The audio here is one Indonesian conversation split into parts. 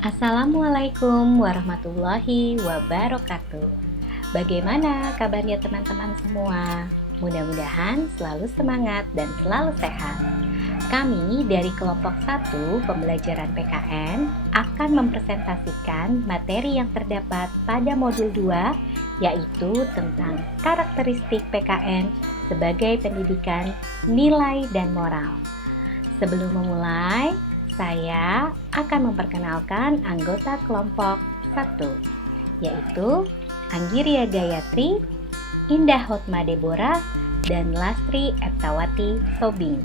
Assalamualaikum warahmatullahi wabarakatuh. Bagaimana kabarnya teman-teman semua? Mudah-mudahan selalu semangat dan selalu sehat. Kami dari kelompok 1 pembelajaran PKN akan mempresentasikan materi yang terdapat pada modul 2, yaitu tentang karakteristik PKN sebagai pendidikan nilai dan moral. Sebelum memulai, saya akan memperkenalkan anggota kelompok 1, yaitu Anggiria Gayatri, Indah Hotma Deborah, dan Lastri Eptawati Tobing.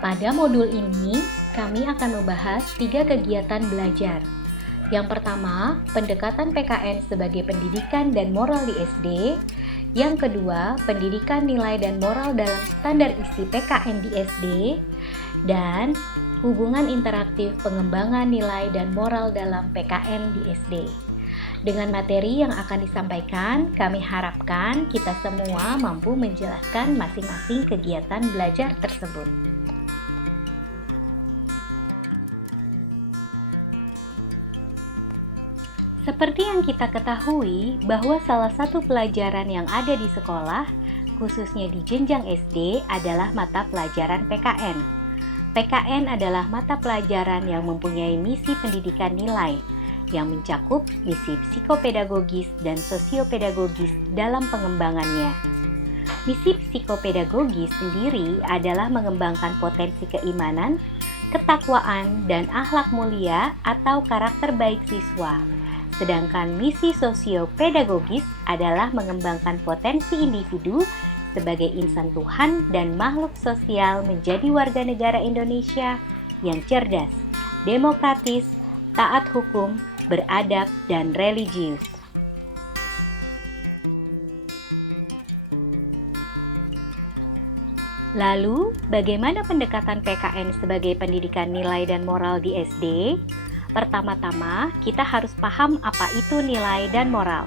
Pada modul ini, kami akan membahas 3 kegiatan belajar. Yang pertama, pendekatan PKN sebagai pendidikan dan moral di SD. Yang kedua, pendidikan nilai dan moral dalam standar isi PKN di SD. Dan hubungan interaktif pengembangan nilai dan moral dalam PKN di SD. Dengan materi yang akan disampaikan, kami harapkan kita semua mampu menjelaskan masing-masing kegiatan belajar tersebut. Seperti yang kita ketahui bahwa salah satu pelajaran yang ada di sekolah, khususnya di jenjang SD, adalah mata pelajaran PKN. PKN adalah mata pelajaran yang mempunyai misi pendidikan nilai, yang mencakup misi psikopedagogis dan sosiopedagogis dalam pengembangannya. Misi psikopedagogis sendiri adalah mengembangkan potensi keimanan, ketakwaan, dan akhlak mulia atau karakter baik siswa. Sedangkan misi sosiopedagogis adalah mengembangkan potensi individu sebagai insan Tuhan dan makhluk sosial menjadi warga negara Indonesia yang cerdas, demokratis, taat hukum, beradab, dan religius. Lalu, bagaimana pendekatan PKN sebagai pendidikan nilai dan moral di SD? Pertama-tama, kita harus paham apa itu nilai dan moral.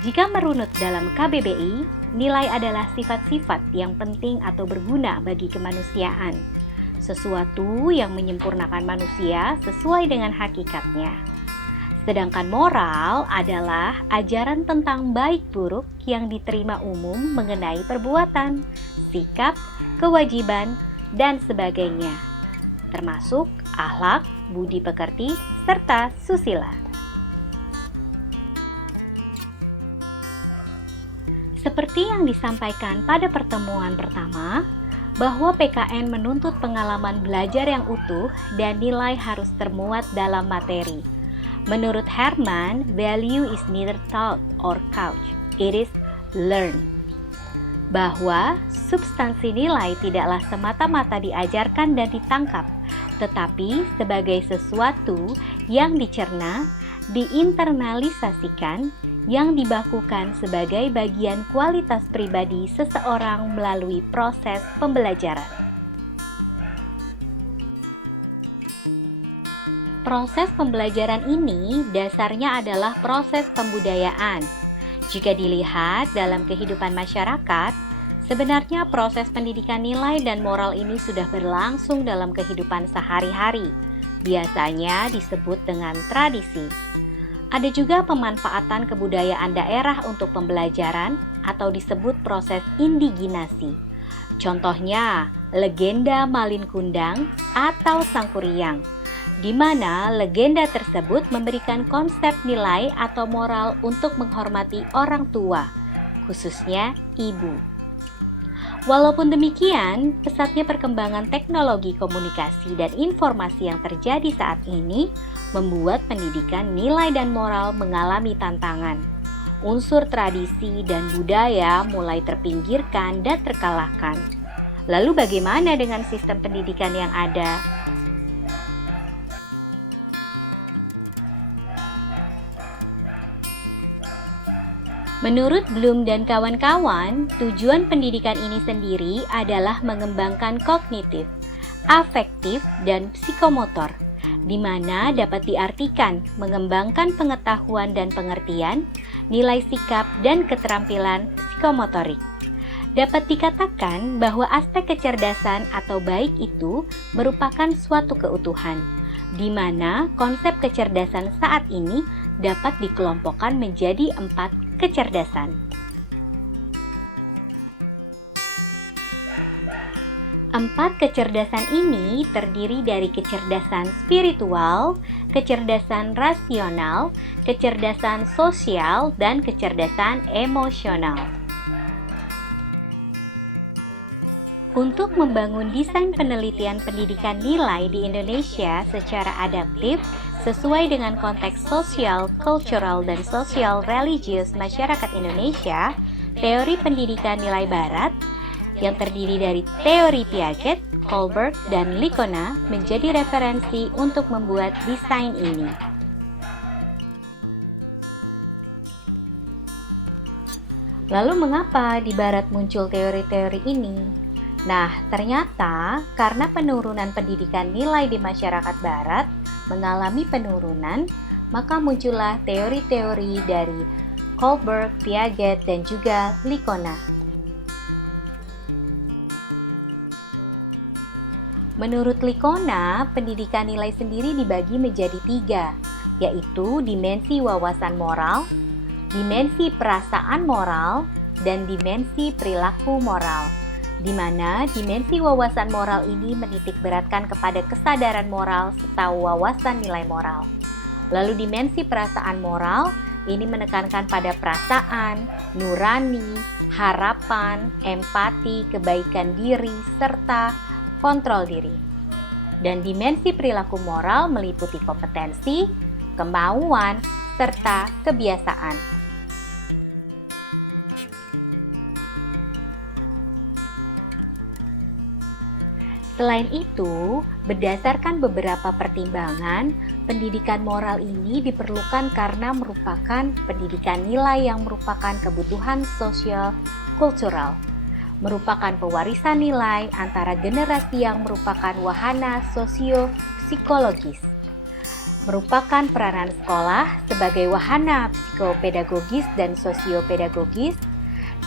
Jika merunut dalam KBBI, nilai adalah sifat-sifat yang penting atau berguna bagi kemanusiaan, sesuatu yang menyempurnakan manusia sesuai dengan hakikatnya. Sedangkan moral adalah ajaran tentang baik buruk yang diterima umum mengenai perbuatan, sikap, kewajiban, dan sebagainya, termasuk akhlak, budi pekerti, serta susila. Seperti yang disampaikan pada pertemuan pertama, bahwa PKN menuntut pengalaman belajar yang utuh dan nilai harus termuat dalam materi. Menurut Herman, value is neither taught or couched, it is learned. Bahwa substansi nilai tidaklah semata-mata diajarkan dan ditangkap, tetapi sebagai sesuatu yang dicerna, diinternalisasikan, yang dibakukan sebagai bagian kualitas pribadi seseorang melalui proses pembelajaran. Proses pembelajaran ini dasarnya adalah proses pembudayaan. Jika dilihat dalam kehidupan masyarakat, sebenarnya proses pendidikan nilai dan moral ini sudah berlangsung dalam kehidupan sehari-hari. Biasanya disebut dengan tradisi. Ada juga pemanfaatan kebudayaan daerah untuk pembelajaran atau disebut proses indigenasi. Contohnya, legenda Malin Kundang atau Sangkuriang, di mana legenda tersebut memberikan konsep nilai atau moral untuk menghormati orang tua, khususnya ibu. Walaupun demikian, pesatnya perkembangan teknologi komunikasi dan informasi yang terjadi saat ini membuat pendidikan nilai dan moral mengalami tantangan. Unsur tradisi dan budaya mulai terpinggirkan dan terkalahkan. Lalu bagaimana dengan sistem pendidikan yang ada? Menurut Bloom dan kawan-kawan, tujuan pendidikan ini sendiri adalah mengembangkan kognitif, afektif, dan psikomotor, di mana dapat diartikan mengembangkan pengetahuan dan pengertian, nilai sikap, dan keterampilan psikomotorik. Dapat dikatakan bahwa aspek kecerdasan atau baik itu merupakan suatu keutuhan, di mana konsep kecerdasan saat ini dapat dikelompokkan menjadi 4 kecerdasan. 4 kecerdasan ini terdiri dari kecerdasan spiritual, kecerdasan rasional, kecerdasan sosial, dan kecerdasan emosional. Untuk membangun desain penelitian pendidikan nilai di Indonesia secara adaptif sesuai dengan konteks sosial, kultural, dan sosial religius masyarakat Indonesia, teori pendidikan nilai Barat yang terdiri dari teori Piaget, Kohlberg, dan Likona menjadi referensi untuk membuat desain ini. Lalu mengapa di Barat muncul teori-teori ini? Nah, ternyata karena penurunan pendidikan nilai di masyarakat Barat mengalami penurunan, maka muncullah teori-teori dari Kohlberg, Piaget, dan juga Likona. Menurut Likona, pendidikan nilai sendiri dibagi menjadi 3, yaitu dimensi wawasan moral, dimensi perasaan moral, dan dimensi perilaku moral, di mana dimensi wawasan moral ini menitik beratkan kepada kesadaran moral serta wawasan nilai moral. Lalu dimensi perasaan moral ini menekankan pada perasaan, nurani, harapan, empati, kebaikan diri, serta kontrol diri. Dan dimensi perilaku moral meliputi kompetensi, kemauan, serta kebiasaan. Selain itu, berdasarkan beberapa pertimbangan, pendidikan moral ini diperlukan karena merupakan pendidikan nilai yang merupakan kebutuhan sosial kultural, merupakan pewarisan nilai antara generasi yang merupakan wahana sosio-psikologis, merupakan peranan sekolah sebagai wahana psikopedagogis dan sosiopedagogis,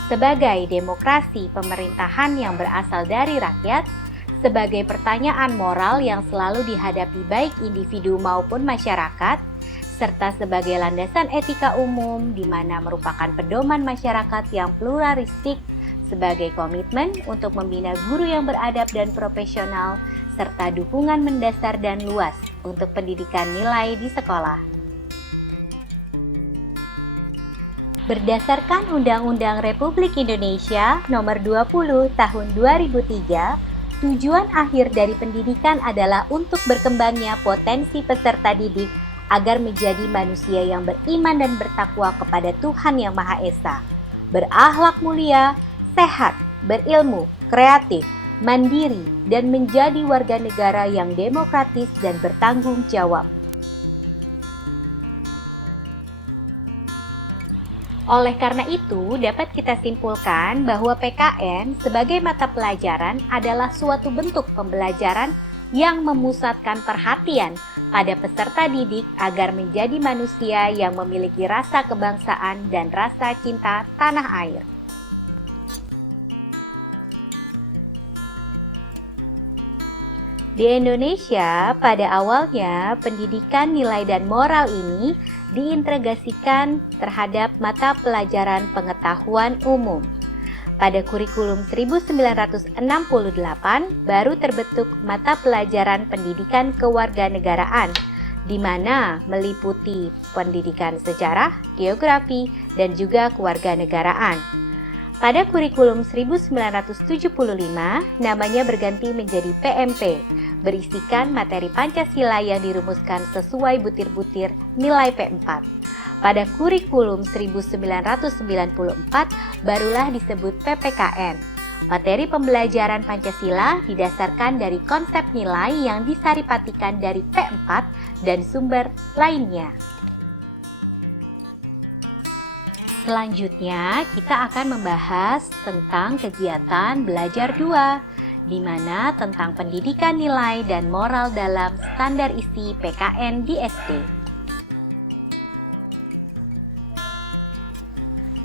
sebagai demokrasi pemerintahan yang berasal dari rakyat, sebagai pertanyaan moral yang selalu dihadapi baik individu maupun masyarakat, serta sebagai landasan etika umum di mana merupakan pedoman masyarakat yang pluralistik, sebagai komitmen untuk membina guru yang beradab dan profesional, serta dukungan mendasar dan luas untuk pendidikan nilai di sekolah. Berdasarkan Undang-Undang Republik Indonesia Nomor 20 Tahun 2003, tujuan akhir dari pendidikan adalah untuk berkembangnya potensi peserta didik agar menjadi manusia yang beriman dan bertakwa kepada Tuhan Yang Maha Esa, berakhlak mulia, sehat, berilmu, kreatif, mandiri, dan menjadi warga negara yang demokratis dan bertanggung jawab. Oleh karena itu, dapat kita simpulkan bahwa PKN sebagai mata pelajaran adalah suatu bentuk pembelajaran yang memusatkan perhatian pada peserta didik agar menjadi manusia yang memiliki rasa kebangsaan dan rasa cinta tanah air. Di Indonesia, pada awalnya pendidikan nilai dan moral ini diintegrasikan terhadap mata pelajaran pengetahuan umum. Pada kurikulum 1968 baru terbentuk mata pelajaran pendidikan kewarganegaraan, di mana meliputi pendidikan sejarah, geografi, dan juga kewarganegaraan. Pada kurikulum 1975, namanya berganti menjadi PMP, berisikan materi Pancasila yang dirumuskan sesuai butir-butir nilai P4. Pada kurikulum 1994, barulah disebut PPKN. Materi pembelajaran Pancasila didasarkan dari konsep nilai yang disaripatikan dari P4 dan sumber lainnya. Selanjutnya, kita akan membahas tentang kegiatan belajar 2, di mana tentang pendidikan nilai dan moral dalam standar isi PKN di SD.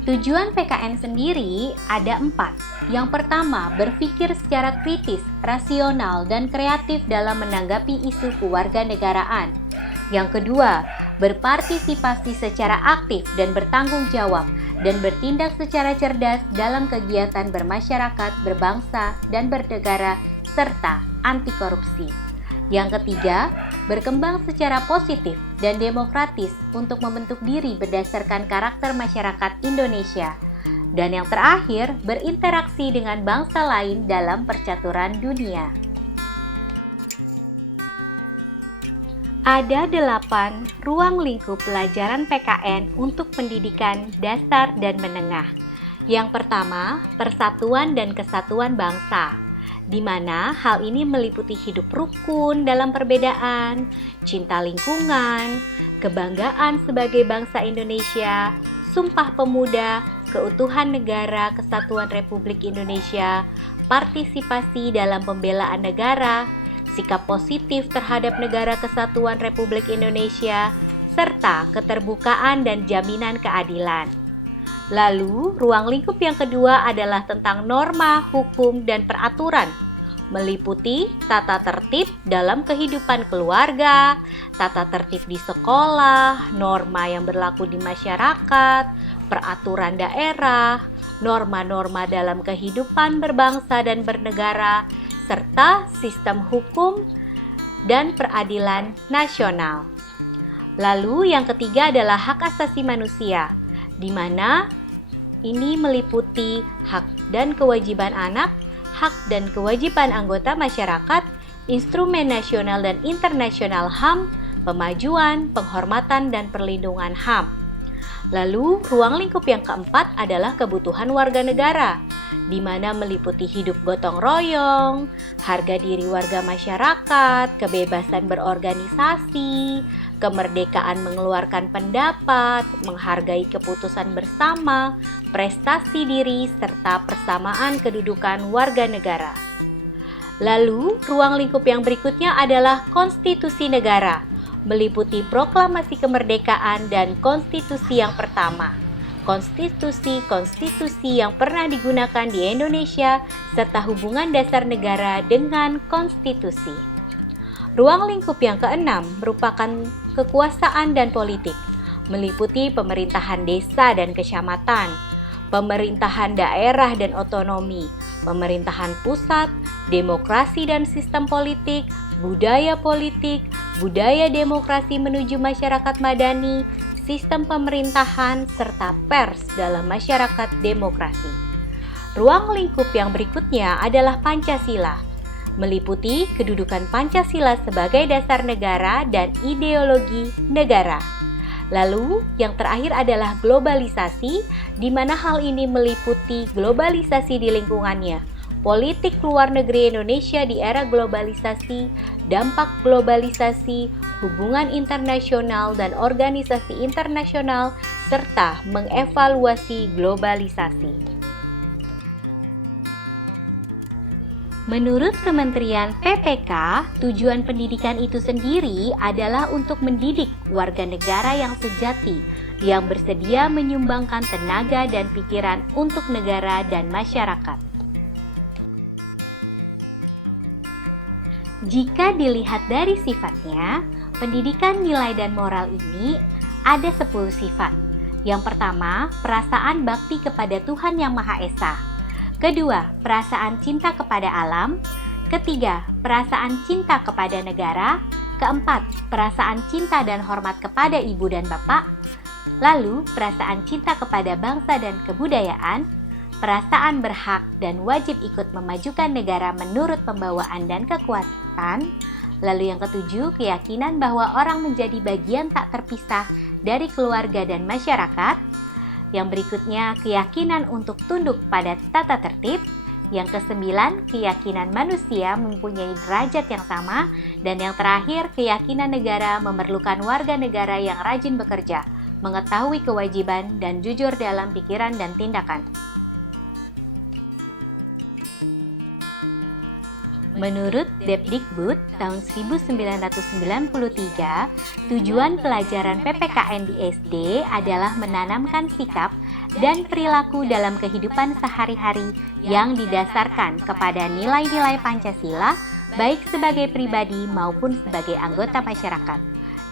Tujuan PKN sendiri ada 4. Yang pertama, berpikir secara kritis, rasional, dan kreatif dalam menanggapi isu kewarganegaraan. Yang kedua, berpartisipasi secara aktif dan bertanggung jawab, dan bertindak secara cerdas dalam kegiatan bermasyarakat, berbangsa, dan bernegara, serta anti korupsi. Yang ketiga, berkembang secara positif dan demokratis untuk membentuk diri berdasarkan karakter masyarakat Indonesia. Dan yang terakhir, berinteraksi dengan bangsa lain dalam percaturan dunia. Ada 8 ruang lingkup pelajaran PKN untuk pendidikan dasar dan menengah. Yang pertama, persatuan dan kesatuan bangsa, di mana hal ini meliputi hidup rukun dalam perbedaan, cinta lingkungan, kebanggaan sebagai bangsa Indonesia, Sumpah Pemuda, keutuhan negara Kesatuan Republik Indonesia, partisipasi dalam pembelaan negara, sikap positif terhadap negara Kesatuan Republik Indonesia, serta keterbukaan dan jaminan keadilan. Lalu, ruang lingkup yang kedua adalah tentang norma, hukum, dan peraturan, meliputi tata tertib dalam kehidupan keluarga, tata tertib di sekolah, norma yang berlaku di masyarakat, peraturan daerah, norma-norma dalam kehidupan berbangsa dan bernegara, serta sistem hukum dan peradilan nasional. Lalu yang ketiga adalah hak asasi manusia, di mana ini meliputi hak dan kewajiban anak, hak dan kewajiban anggota masyarakat, instrumen nasional dan internasional HAM, pemajuan, penghormatan, dan perlindungan HAM. Lalu, ruang lingkup yang keempat adalah kebutuhan warga negara, di mana meliputi hidup gotong royong, harga diri warga masyarakat, kebebasan berorganisasi, kemerdekaan mengeluarkan pendapat, menghargai keputusan bersama, prestasi diri, serta persamaan kedudukan warga negara. Lalu, ruang lingkup yang berikutnya adalah konstitusi negara, meliputi proklamasi kemerdekaan dan konstitusi yang pertama, konstitusi yang pernah digunakan di Indonesia, serta hubungan dasar negara dengan konstitusi. Ruang lingkup yang keenam merupakan kekuasaan dan politik, meliputi pemerintahan desa dan kecamatan, pemerintahan daerah dan otonomi, pemerintahan pusat, demokrasi dan sistem politik, budaya demokrasi menuju masyarakat madani, sistem pemerintahan, serta pers dalam masyarakat demokrasi. Ruang lingkup yang berikutnya adalah Pancasila, meliputi kedudukan Pancasila sebagai dasar negara dan ideologi negara. Lalu, yang terakhir adalah globalisasi, di mana hal ini meliputi globalisasi di lingkungannya, politik luar negeri Indonesia di era globalisasi, dampak globalisasi, hubungan internasional dan organisasi internasional, serta mengevaluasi globalisasi. Menurut Kementerian PPK, tujuan pendidikan itu sendiri adalah untuk mendidik warga negara yang sejati, yang bersedia menyumbangkan tenaga dan pikiran untuk negara dan masyarakat. Jika dilihat dari sifatnya, pendidikan nilai dan moral ini ada 10 sifat. Yang pertama, perasaan bakti kepada Tuhan Yang Maha Esa. Kedua, perasaan cinta kepada alam. Ketiga, perasaan cinta kepada negara. Keempat, perasaan cinta dan hormat kepada ibu dan bapak. Lalu, perasaan cinta kepada bangsa dan kebudayaan. Perasaan berhak dan wajib ikut memajukan negara menurut pembawaan dan kekuatan. Lalu yang ketujuh, keyakinan bahwa orang menjadi bagian tak terpisah dari keluarga dan masyarakat. Yang berikutnya, keyakinan untuk tunduk pada tata tertib. Yang kesembilan, keyakinan manusia mempunyai derajat yang sama. Dan yang terakhir, keyakinan negara memerlukan warga negara yang rajin bekerja, mengetahui kewajiban, dan jujur dalam pikiran dan tindakan. Menurut Depdikbud tahun 1993, tujuan pelajaran PPKN di SD adalah menanamkan sikap dan perilaku dalam kehidupan sehari-hari yang didasarkan kepada nilai-nilai Pancasila, baik sebagai pribadi maupun sebagai anggota masyarakat,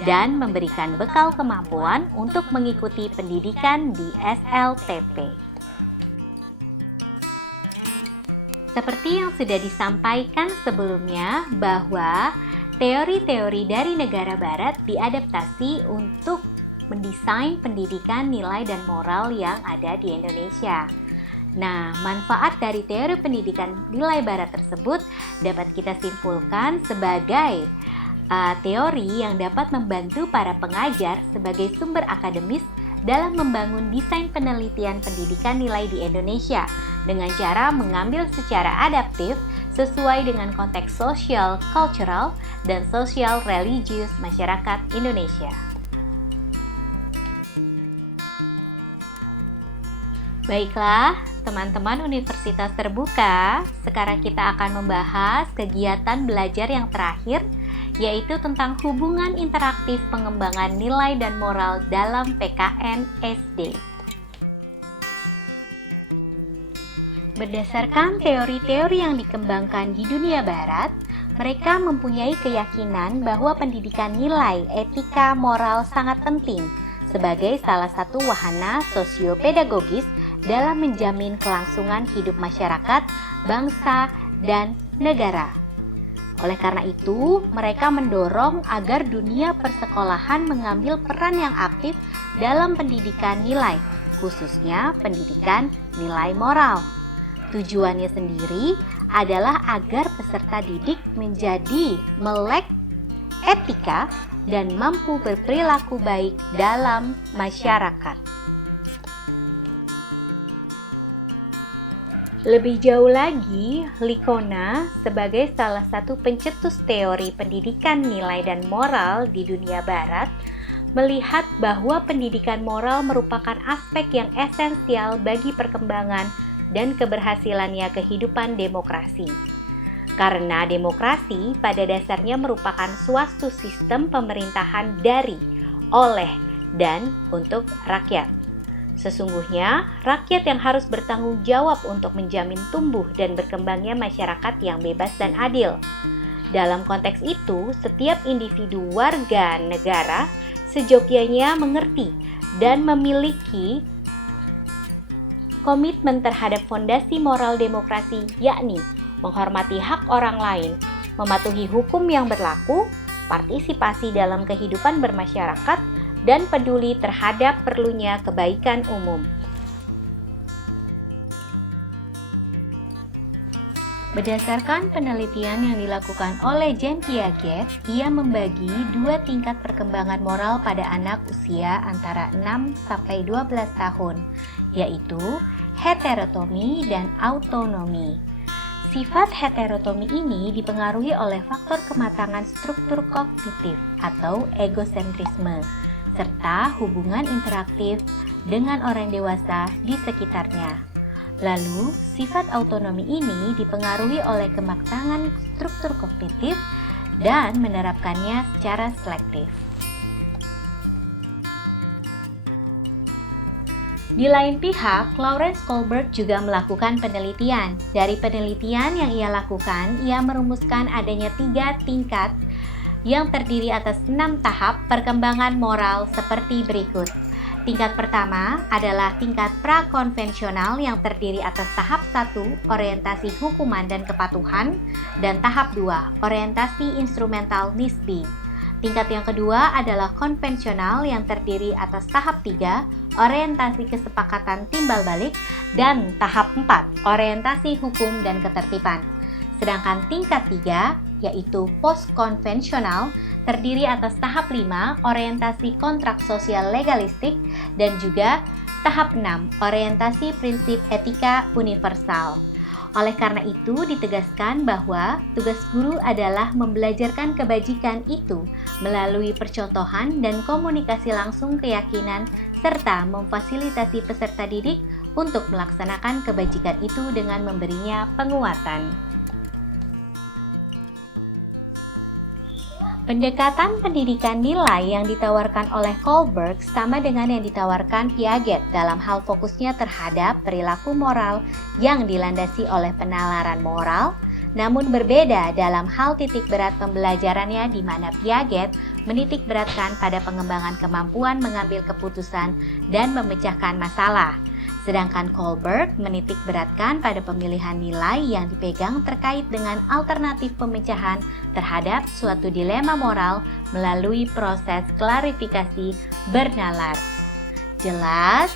dan memberikan bekal kemampuan untuk mengikuti pendidikan di SLTP. Seperti yang sudah disampaikan sebelumnya, bahwa teori-teori dari negara barat diadaptasi untuk mendesain pendidikan nilai dan moral yang ada di Indonesia. Nah, manfaat dari teori pendidikan nilai barat tersebut dapat kita simpulkan sebagai teori yang dapat membantu para pengajar sebagai sumber akademis dalam membangun desain penelitian pendidikan nilai di Indonesia dengan cara mengambil secara adaptif sesuai dengan konteks sosial, cultural, dan sosial religius masyarakat Indonesia. Baiklah, teman-teman Universitas Terbuka, sekarang kita akan membahas kegiatan belajar yang terakhir, yaitu tentang hubungan interaktif pengembangan nilai dan moral dalam PKN SD. Berdasarkan teori-teori yang dikembangkan di dunia barat, mereka mempunyai keyakinan bahwa pendidikan nilai, etika, moral sangat penting sebagai salah satu wahana sosiopedagogis dalam menjamin kelangsungan hidup masyarakat, bangsa, dan negara. Oleh karena itu, mereka mendorong agar dunia persekolahan mengambil peran yang aktif dalam pendidikan nilai, khususnya pendidikan nilai moral. Tujuannya sendiri adalah agar peserta didik menjadi melek etika dan mampu berperilaku baik dalam masyarakat. Lebih jauh lagi, Likona sebagai salah satu pencetus teori pendidikan nilai dan moral di dunia barat melihat bahwa pendidikan moral merupakan aspek yang esensial bagi perkembangan dan keberhasilannya kehidupan demokrasi. Karena demokrasi pada dasarnya merupakan suatu sistem pemerintahan dari, oleh, dan untuk rakyat. Sesungguhnya, rakyat yang harus bertanggung jawab untuk menjamin tumbuh dan berkembangnya masyarakat yang bebas dan adil. Dalam konteks itu, setiap individu warga negara seyogyanya mengerti dan memiliki komitmen terhadap fondasi moral demokrasi, yakni menghormati hak orang lain, mematuhi hukum yang berlaku, partisipasi dalam kehidupan bermasyarakat, dan peduli terhadap perlunya kebaikan umum. Berdasarkan penelitian yang dilakukan oleh Jean Piaget, ia membagi dua tingkat perkembangan moral pada anak usia antara 6 sampai 12 tahun, yaitu heterotomi dan autonomi. Sifat heterotomi ini dipengaruhi oleh faktor kematangan struktur kognitif atau egosentrisme, serta hubungan interaktif dengan orang dewasa di sekitarnya. Lalu, sifat autonomi ini dipengaruhi oleh kematangan struktur kognitif dan menerapkannya secara selektif. Di lain pihak, Lawrence Kohlberg juga melakukan penelitian. Dari penelitian yang ia lakukan, ia merumuskan adanya 3 tingkat yang terdiri atas 6 tahap perkembangan moral seperti berikut. Tingkat pertama adalah tingkat prakonvensional yang terdiri atas tahap 1, orientasi hukuman dan kepatuhan, dan tahap 2, orientasi instrumental nisbi. Tingkat yang kedua adalah konvensional yang terdiri atas tahap 3, orientasi kesepakatan timbal balik, dan tahap 4, orientasi hukum dan ketertiban. Sedangkan tingkat 3, yaitu post-konvensional, terdiri atas tahap 5, orientasi kontrak sosial legalistik, dan juga tahap 6, orientasi prinsip etika universal. Oleh karena itu, ditegaskan bahwa tugas guru adalah membelajarkan kebajikan itu melalui percontohan dan komunikasi langsung keyakinan, serta memfasilitasi peserta didik untuk melaksanakan kebajikan itu dengan memberinya penguatan. Pendekatan pendidikan nilai yang ditawarkan oleh Kohlberg sama dengan yang ditawarkan Piaget dalam hal fokusnya terhadap perilaku moral yang dilandasi oleh penalaran moral, namun berbeda dalam hal titik berat pembelajarannya di mana Piaget menitik beratkan pada pengembangan kemampuan mengambil keputusan dan memecahkan masalah. Sedangkan Kohlberg menitik beratkan pada pemilihan nilai yang dipegang terkait dengan alternatif pemecahan terhadap suatu dilema moral melalui proses klarifikasi bernalar. Jelas,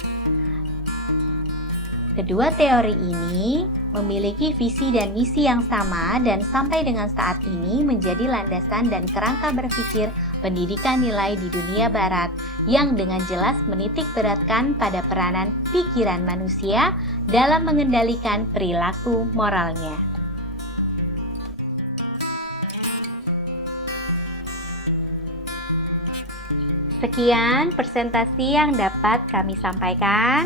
kedua teori ini memiliki visi dan misi yang sama dan sampai dengan saat ini menjadi landasan dan kerangka berpikir pendidikan nilai di dunia barat yang dengan jelas menitik beratkan pada peranan pikiran manusia dalam mengendalikan perilaku moralnya. Sekian presentasi yang dapat kami sampaikan.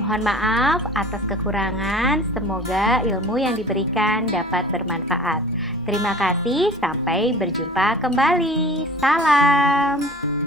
Mohon maaf atas kekurangan, semoga ilmu yang diberikan dapat bermanfaat. Terima kasih, sampai berjumpa kembali. Salam.